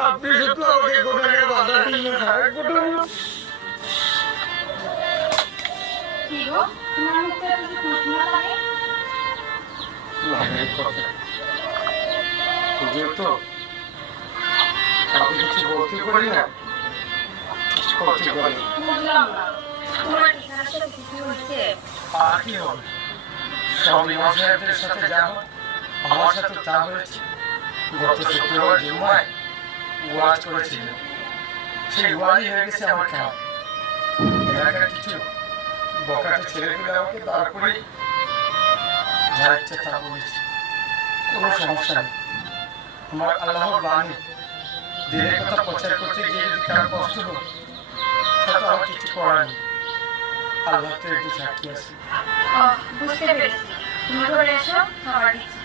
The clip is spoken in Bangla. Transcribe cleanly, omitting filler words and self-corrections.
আপনি শুধু আমাকে কোথায় বাধা দিলেন যেহেতু আপনি কিছু বলতে পারি না করতে পারি আর কি হবে সব ইমাম সাহেবদের সাথে যাবো আমার সাথে তা হয়েছে গত শুক্রবার জুম্মায় ওয়াজ করেছিল সেই ওয়াজই হয়ে গেছে আমার কেমন এলাকার কিছু বকাটে ছেলেগুলো আমাকে দাঁড় করে যা ইচ্ছে তা বলেছে কোনো সমস্যা নেই আমার আল্লাহর বাণী দিনের কথা প্রচার করতে গিয়ে যদি কার কষ্ট হোক তা তো আমার কিছু করার নেই আল্লাহ তো একটু সাক্ষী আছে বুঝতে পেরেছি তুমি ঘরে এসো খাবার দিচ্ছি